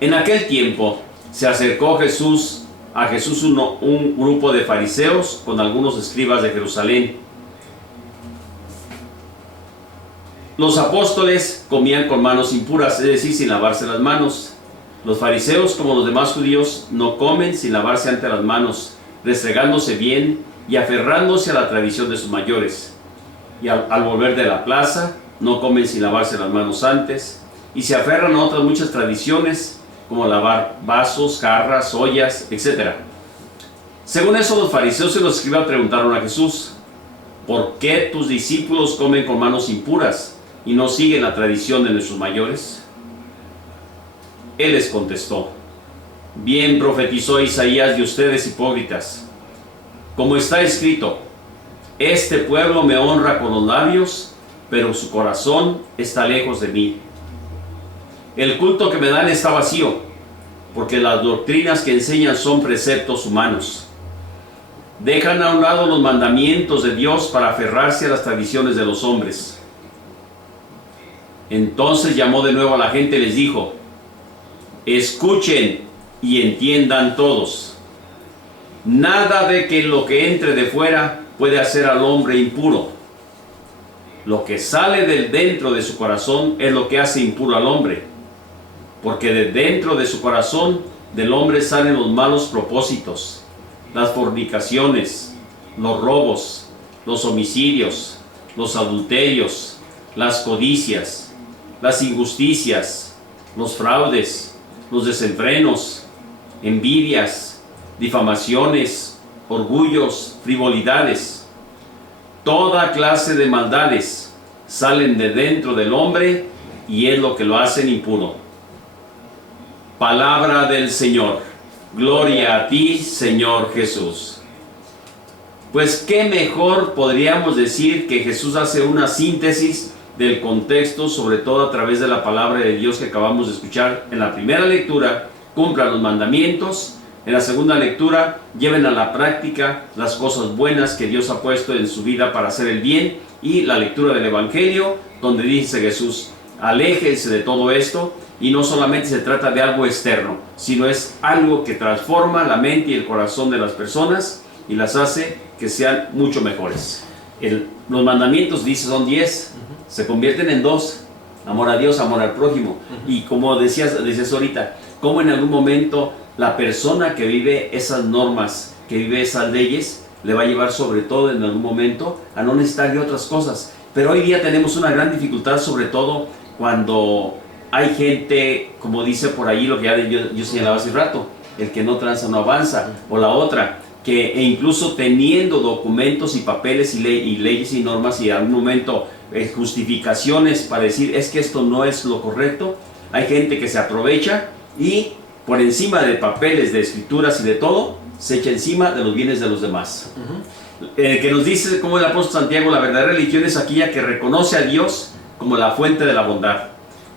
En aquel tiempo se acercó a Jesús un grupo de fariseos con algunos escribas de Jerusalén. Los apóstoles comían con manos impuras, es decir, sin lavarse las manos. Los fariseos, como los demás judíos, no comen sin lavarse antes las manos, restregándose bien y aferrándose a la tradición de sus mayores. Y al volver de la plaza, no comen sin lavarse las manos antes, y se aferran a otras muchas tradiciones, como lavar vasos, jarras, ollas, etc. Según eso, los fariseos y los escribas preguntaron a Jesús: ¿por qué tus discípulos comen con manos impuras y no siguen la tradición de nuestros mayores? Él les contestó: bien profetizó Isaías de ustedes, hipócritas. Como está escrito: este pueblo me honra con los labios, pero su corazón está lejos de mí. El culto que me dan está vacío, porque las doctrinas que enseñan son preceptos humanos. Dejan a un lado los mandamientos de Dios para aferrarse a las tradiciones de los hombres. Entonces llamó de nuevo a la gente y les dijo: escuchen y entiendan todos. Nada de que lo que entre de fuera puede hacer al hombre impuro. Lo que sale del dentro de su corazón es lo que hace impuro al hombre. Porque de dentro de su corazón del hombre salen los malos propósitos, las fornicaciones, los robos, los homicidios, los adulterios, las codicias, las injusticias, los fraudes, los desenfrenos, envidias, difamaciones, orgullos, frivolidades. Toda clase de maldades salen de dentro del hombre y es lo que lo hacen impuro. Palabra del Señor. Gloria a ti, Señor Jesús. Pues qué mejor podríamos decir que Jesús hace una síntesis del contexto, sobre todo a través de la palabra de Dios que acabamos de escuchar. En la primera lectura, cumplan los mandamientos. En la segunda lectura, lleven a la práctica las cosas buenas que Dios ha puesto en su vida para hacer el bien. Y la lectura del Evangelio, donde dice Jesús: aléjense de todo esto. Y no solamente se trata de algo externo, sino es algo que transforma la mente y el corazón de las personas y las hace que sean mucho mejores. Los mandamientos, dice, son 10, se convierten en 2: amor a Dios, amor al prójimo. Y como decías ahorita, cómo en algún momento la persona que vive esas normas, que vive esas leyes, le va a llevar sobre todo en algún momento a no necesitar de otras cosas. Pero hoy día tenemos una gran dificultad, sobre todo cuando hay gente, como dice por ahí lo que ya yo señalaba hace rato, el que no tranza no avanza, o la otra, que incluso teniendo documentos y papeles y leyes y normas y en algún momento justificaciones para decir es que esto no es lo correcto, hay gente que se aprovecha y por encima de papeles, de escrituras y de todo, se echa encima de los bienes de los demás. Que nos dice, como el apóstol Santiago, la verdadera religión es aquella que reconoce a Dios como la fuente de la bondad,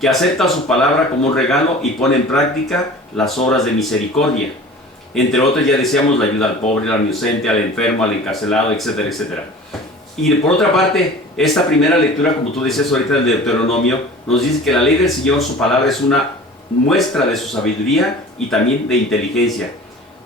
que acepta su palabra como un regalo y pone en práctica las obras de misericordia. Entre otros, ya decíamos, la ayuda al pobre, al inocente, al enfermo, al encarcelado, etcétera, etcétera. Y por otra parte, esta primera lectura, como tú decías ahorita del Deuteronomio, nos dice que la ley del Señor, su palabra, es una muestra de su sabiduría y también de inteligencia.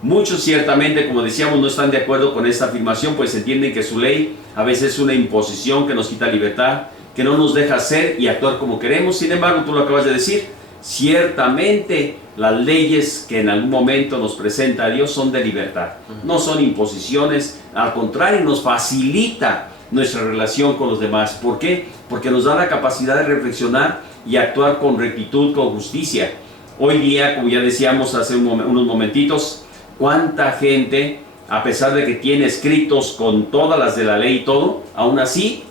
Muchos ciertamente, como decíamos, no están de acuerdo con esta afirmación, pues entienden que su ley a veces es una imposición que nos quita libertad, que no nos deja ser y actuar como queremos. Sin embargo, tú lo acabas de decir, ciertamente las leyes que en algún momento nos presenta Dios son de libertad, no son imposiciones, al contrario, nos facilita nuestra relación con los demás. ¿Por qué? Porque nos da la capacidad de reflexionar y actuar con rectitud, con justicia. Hoy día, como ya decíamos hace unos momentitos, cuánta gente, a pesar de que tiene escritos con todas las de la ley y todo, aún así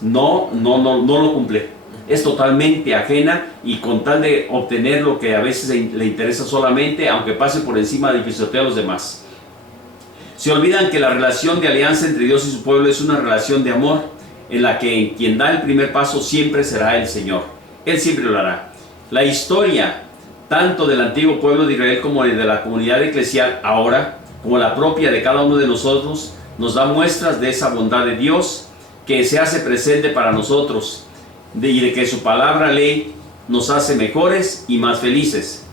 no lo cumple. Es totalmente ajena y con tal de obtener lo que a veces le interesa solamente, aunque pase por encima de pisotear a los demás. Se olvidan que la relación de alianza entre Dios y su pueblo es una relación de amor, en la que quien da el primer paso siempre será el Señor. Él siempre lo hará. La historia, tanto del antiguo pueblo de Israel como de la comunidad eclesial ahora, como la propia de cada uno de nosotros, nos da muestras de esa bondad de Dios que se hace presente para nosotros, y de que su palabra ley nos hace mejores y más felices.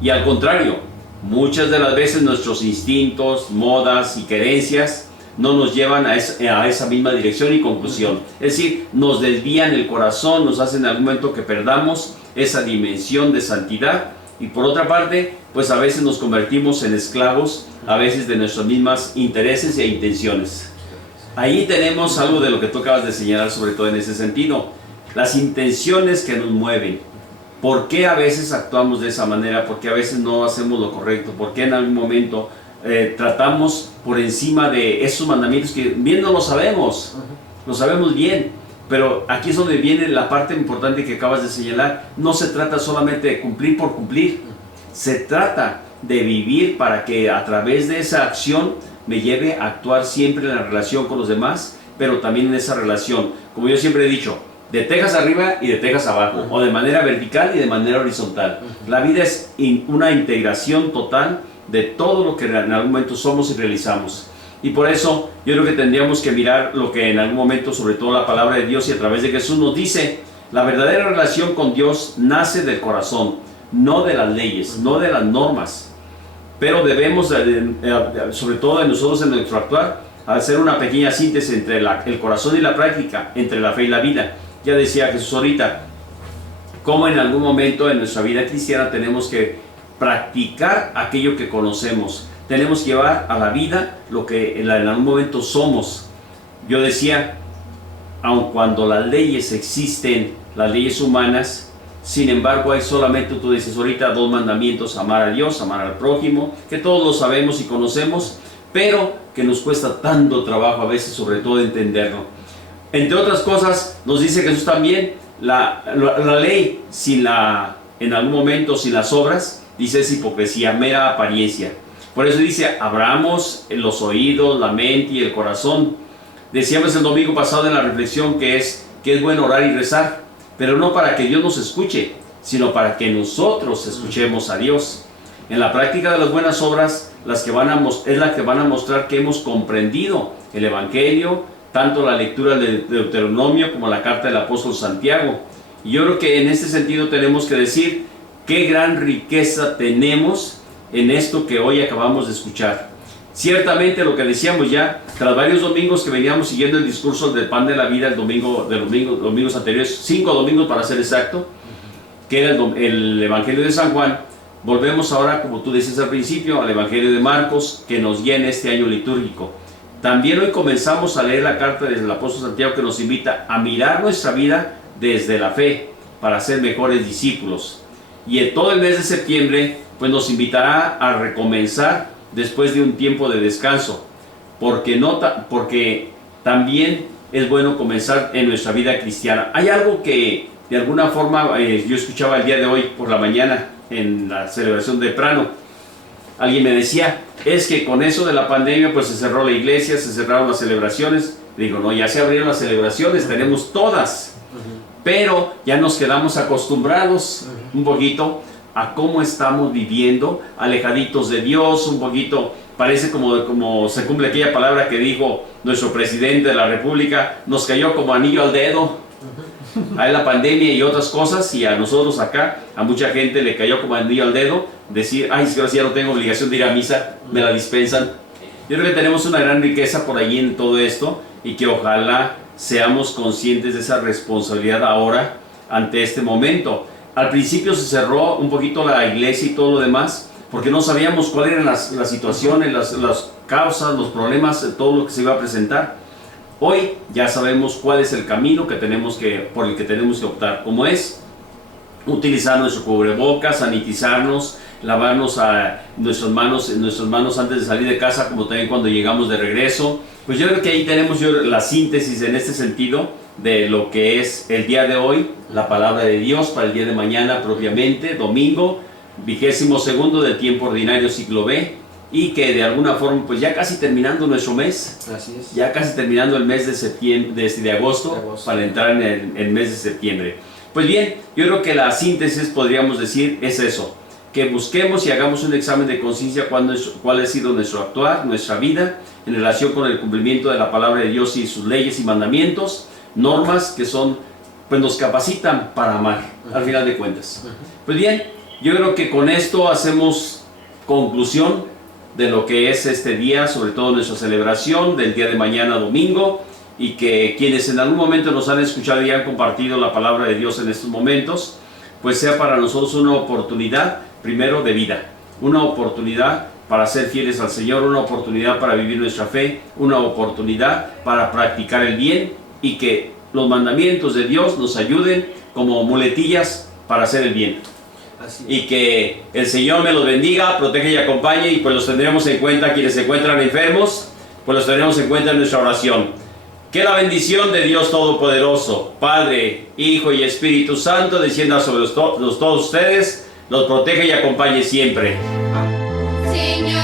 Y al contrario, muchas de las veces nuestros instintos, modas y querencias no nos llevan a esa misma dirección y conclusión. Es decir, nos desvían el corazón, nos hacen en algún momento que perdamos esa dimensión de santidad. Y por otra parte, pues a veces nos convertimos en esclavos, a veces de nuestros mismos intereses e intenciones. Ahí tenemos algo de lo que tú acabas de señalar, sobre todo en ese sentido. Las intenciones que nos mueven. ¿Por qué a veces actuamos de esa manera? ¿Por qué a veces no hacemos lo correcto? ¿Por qué en algún momento tratamos por encima de esos mandamientos que bien no lo sabemos? Lo sabemos bien. Pero aquí es donde viene la parte importante que acabas de señalar. No se trata solamente de cumplir por cumplir. Se trata de vivir para que a través de esa acción me lleve a actuar siempre en la relación con los demás, pero también en esa relación, como yo siempre he dicho, de tejas arriba y de tejas abajo, o de manera vertical y de manera horizontal. La vida es una integración total de todo lo que en algún momento somos y realizamos. Y por eso yo creo que tendríamos que mirar lo que en algún momento, sobre todo la palabra de Dios y a través de Jesús nos dice: la verdadera relación con Dios nace del corazón, no de las leyes, no de las normas. Pero debemos, sobre todo de nosotros en nuestro actuar, hacer una pequeña síntesis entre el corazón y la práctica, entre la fe y la vida. Ya decía Jesús ahorita, cómo en algún momento en nuestra vida cristiana tenemos que practicar aquello que conocemos. Tenemos que llevar a la vida lo que en algún momento somos. Yo decía, aun cuando las leyes existen, las leyes humanas, sin embargo hay solamente, tú dices ahorita, 2 mandamientos: amar a Dios, amar al prójimo, que todos lo sabemos y conocemos, pero que nos cuesta tanto trabajo a veces, sobre todo, entenderlo. Entre otras cosas, nos dice Jesús también, la ley en algún momento sin las obras, dice, es hipocresía, mera apariencia. Por eso dice, abramos los oídos, la mente y el corazón. Decíamos el domingo pasado en la reflexión que es bueno orar y rezar, pero no para que Dios nos escuche, sino para que nosotros escuchemos a Dios. En la práctica de las buenas obras, es la que van a mostrar que hemos comprendido el Evangelio, tanto la lectura de Deuteronomio como la carta del apóstol Santiago. Y yo creo que en este sentido tenemos que decir qué gran riqueza tenemos en esto que hoy acabamos de escuchar. Ciertamente lo que decíamos ya, tras varios domingos que veníamos siguiendo el discurso del pan de la vida, domingos anteriores, 5 domingos para ser exacto, que era el Evangelio de San Juan, volvemos ahora, como tú dices al principio, al Evangelio de Marcos, que nos guía en este año litúrgico. También hoy comenzamos a leer la carta del apóstol Santiago, que nos invita a mirar nuestra vida desde la fe, para ser mejores discípulos. Y en todo el mes de septiembre, pues nos invitará a recomenzar después de un tiempo de descanso, porque también es bueno comenzar en nuestra vida cristiana. Hay algo que de alguna forma yo escuchaba el día de hoy por la mañana en la celebración de Prano. Alguien me decía, es que con eso de la pandemia pues se cerró la iglesia, se cerraron las celebraciones. Digo, no, ya se abrieron las celebraciones, tenemos todas, pero ya nos quedamos acostumbrados un poquito a cómo estamos viviendo, alejaditos de Dios, un poquito, parece como se cumple aquella palabra que dijo nuestro presidente de la República, nos cayó como anillo al dedo, a la pandemia y otras cosas, y a nosotros acá, a mucha gente le cayó como anillo al dedo, decir, ay, si ahora sí ya no tengo obligación de ir a misa, me la dispensan. Yo creo que tenemos una gran riqueza por ahí en todo esto, y que ojalá seamos conscientes de esa responsabilidad ahora, ante este momento. Al principio se cerró un poquito la iglesia y todo lo demás, porque no sabíamos cuáles eran las situaciones, las causas, los problemas, todo lo que se iba a presentar. Hoy ya sabemos cuál es el camino por el que tenemos que optar, como es utilizar nuestro cubrebocas, sanitizarnos, lavarnos nuestras manos antes de salir de casa, como también cuando llegamos de regreso. Pues yo creo que ahí tenemos la síntesis en este sentido de lo que es el día de hoy, la palabra de Dios para el día de mañana propiamente, domingo, 22º del tiempo ordinario ciclo B, y que de alguna forma pues ya casi terminando nuestro mes. Así es. Ya casi terminando el mes de septiembre, de agosto, para entrar en el mes de septiembre. Pues bien, yo creo que la síntesis, podríamos decir, es eso, que busquemos y hagamos un examen de conciencia cuál ha sido nuestro actuar, nuestra vida, en relación con el cumplimiento de la palabra de Dios y sus leyes y mandamientos, normas que son, pues nos capacitan para amar, al final de cuentas. Pues bien, yo creo que con esto hacemos conclusión de lo que es este día, sobre todo nuestra celebración del día de mañana domingo, y que quienes en algún momento nos han escuchado y han compartido la palabra de Dios en estos momentos, pues sea para nosotros una oportunidad primero de vida, una oportunidad para ser fieles al Señor, una oportunidad para vivir nuestra fe, una oportunidad para practicar el bien, y que los mandamientos de Dios nos ayuden como muletillas para hacer el bien. Y que el Señor me los bendiga, protege y acompañe, y pues los tendremos en cuenta quienes se encuentran enfermos, pues los tendremos en cuenta en nuestra oración. Que la bendición de Dios Todopoderoso, Padre, Hijo y Espíritu Santo descienda sobre todos ustedes, los proteja y acompañe siempre. Señor.